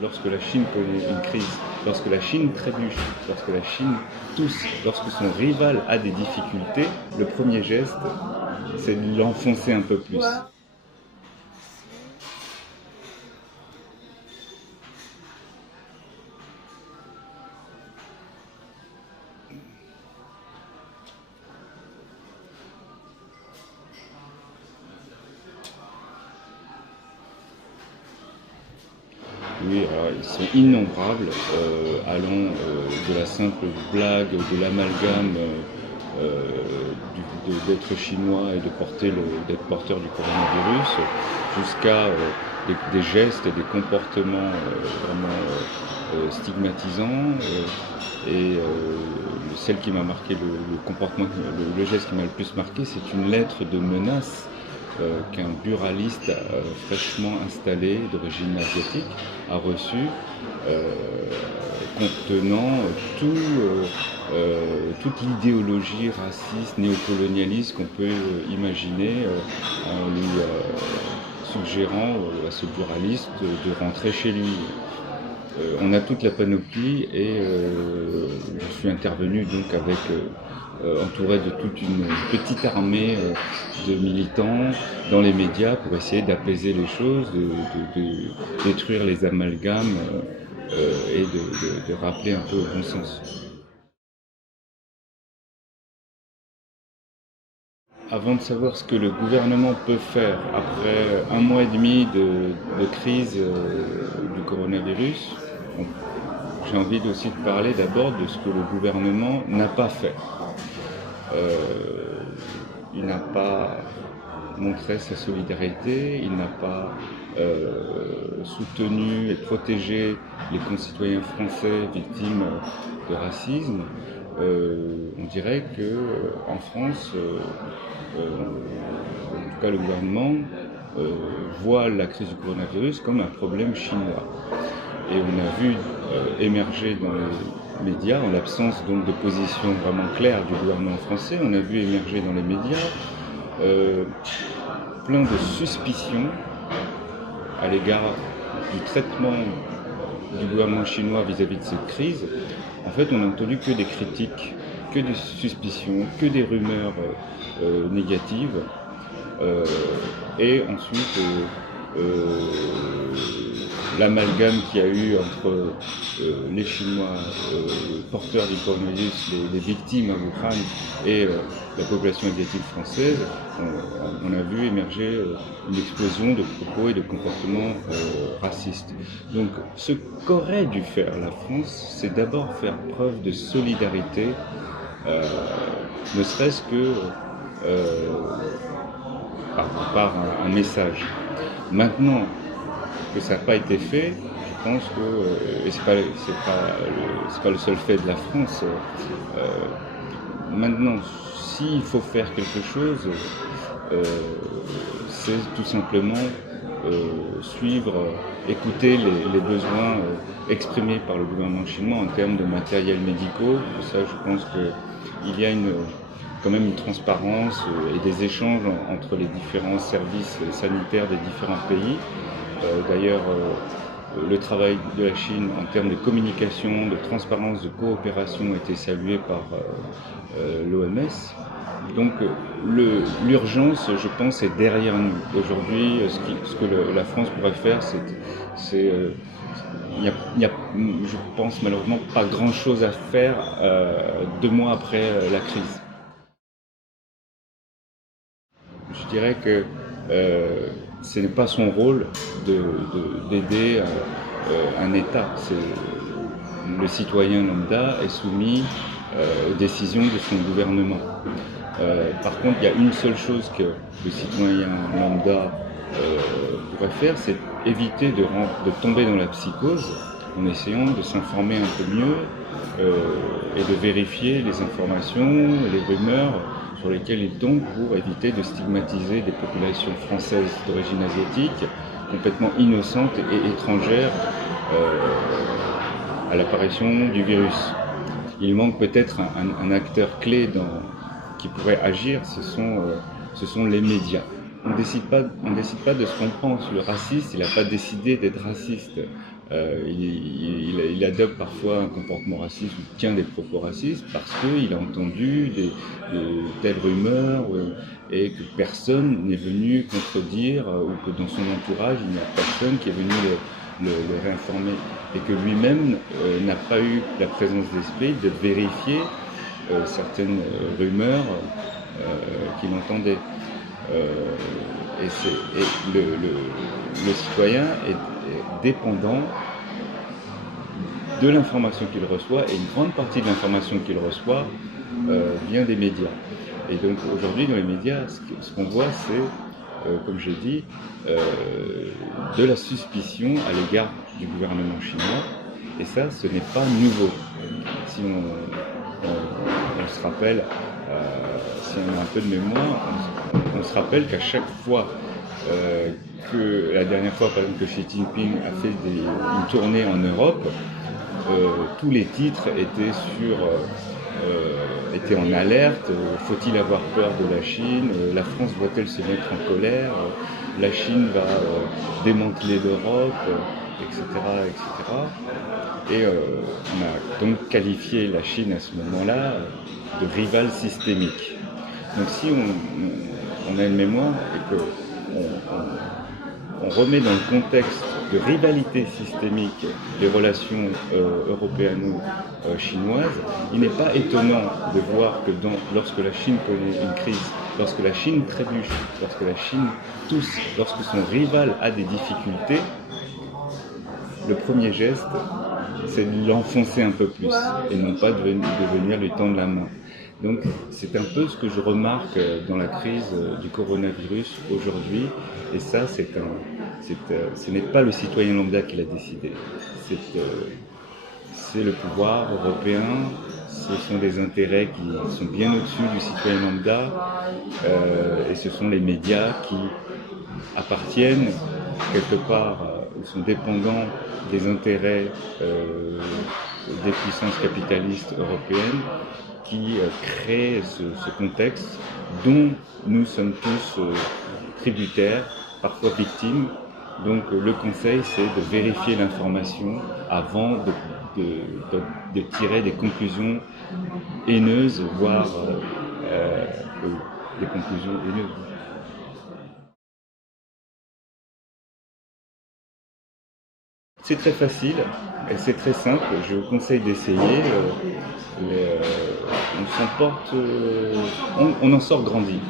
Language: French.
lorsque la Chine connaît une crise, lorsque la Chine trébuche, lorsque la Chine tousse, lorsque son rival a des difficultés, le premier geste, c'est de l'enfoncer un peu plus. Oui, alors ils sont innombrables, allant de la simple blague, de l'amalgame d'être chinois et d'être porteur du coronavirus, jusqu'à des gestes et des comportements vraiment stigmatisants. Celle qui m'a marqué, le geste qui m'a le plus marqué, c'est une lettre de menace qu'un buraliste fraîchement installé d'origine asiatique a reçu, contenant toute l'idéologie raciste, néocolonialiste qu'on peut imaginer, en lui suggérant à ce buraliste de rentrer chez lui. On a toute la panoplie et je suis intervenu donc entouré de toute une petite armée de militants dans les médias pour essayer d'apaiser les choses, de détruire les amalgames et de rappeler un peu au bon sens. Avant de savoir ce que le gouvernement peut faire après un mois et demi de crise du coronavirus, j'ai envie aussi de parler d'abord de ce que le gouvernement n'a pas fait. Il n'a pas montré sa solidarité, il n'a pas soutenu et protégé les concitoyens français victimes de racisme. On dirait qu'en France, en tout cas le gouvernement, voit la crise du coronavirus comme un problème chinois. Et on a vu émerger dans les médias, en l'absence donc de position vraiment claire du gouvernement français, on a vu émerger dans les médias plein de suspicions à l'égard du traitement du gouvernement chinois vis-à-vis de cette crise. En fait, on n'a entendu que des critiques, que des suspicions, que des rumeurs négatives. Et ensuite, l'amalgame qu'il y a eu entre les Chinois porteurs du coronavirus, les victimes à Wuhan et la population asiatique française, on a vu émerger une explosion de propos et de comportements racistes. Donc ce qu'aurait dû faire la France, c'est d'abord faire preuve de solidarité, ne serait-ce que par un message. Maintenant que ça n'a pas été fait, je pense que, et c'est pas le seul fait de la France, maintenant, s'il faut faire quelque chose, c'est tout simplement écouter les besoins exprimés par le gouvernement chinois en termes de matériel médicaux. Ça, je pense qu'il y a quand même une transparence et des échanges entre les différents services sanitaires des différents pays. D'ailleurs, le travail de la Chine en termes de communication, de transparence, de coopération a été salué par l'OMS. Donc l'urgence, je pense, est derrière nous. Aujourd'hui, ce que la France pourrait faire, il y a, je pense, malheureusement pas grand-chose à faire 2 mois après la crise. Je dirais que ce n'est pas son rôle d'aider un État. Le citoyen lambda est soumis aux décisions de son gouvernement. Par contre, il y a une seule chose que le citoyen lambda pourrait faire, c'est éviter de tomber dans la psychose en essayant de s'informer un peu mieux et de vérifier les informations et les rumeurs sur lesquelles il tombe pour éviter de stigmatiser des populations françaises d'origine asiatique complètement innocentes et étrangères à l'apparition du virus. Il manque peut-être un acteur clé qui pourrait agir, ce sont les médias. On décide pas de ce qu'on pense. Le raciste, il n'a pas décidé d'être raciste. Il adopte parfois un comportement raciste ou tient des propos racistes parce qu'il a entendu de telles rumeurs et que personne n'est venu contredire ou que dans son entourage il n'y a personne qui est venu le réinformer et que lui-même n'a pas eu la présence d'esprit de vérifier certaines rumeurs qu'il entendait. Le citoyen est dépendant de l'information qu'il reçoit, et une grande partie de l'information qu'il reçoit vient des médias. Et donc aujourd'hui dans les médias, ce qu'on voit c'est, comme j'ai dit, de la suspicion à l'égard du gouvernement chinois, et ça ce n'est pas nouveau. Si on se rappelle, si on a un peu de mémoire, on se rappelle qu'à chaque fois que la dernière fois par exemple que Xi Jinping a fait une tournée en Europe, tous les titres étaient en alerte. Faut-il avoir peur de la Chine? La France doit-elle se mettre en colère? La Chine va démanteler l'Europe, etc., etc. Et on a donc qualifié la Chine à ce moment-là de rivale systémique. Donc si on a une mémoire et qu'on remet dans le contexte de rivalité systémique des relations européano-chinoises, il n'est pas étonnant de voir que lorsque la Chine connaît une crise, lorsque la Chine trébuche, lorsque la Chine tousse, lorsque son rival a des difficultés, le premier geste, c'est de l'enfoncer un peu plus et non pas de venir lui tendre la main. Donc c'est un peu ce que je remarque dans la crise du coronavirus aujourd'hui, et ça ce n'est pas le citoyen lambda qui l'a décidé, c'est le pouvoir européen, ce sont des intérêts qui sont bien au-dessus du citoyen lambda, et ce sont les médias qui appartiennent quelque part ou sont dépendants des intérêts des puissances capitalistes européennes qui créent ce contexte dont nous sommes tous tributaires, parfois victimes. Donc le conseil, c'est de vérifier l'information avant de tirer des conclusions haineuses, voire des conclusions haineuses. C'est très facile et c'est très simple, je vous conseille d'essayer. On en sort grandi.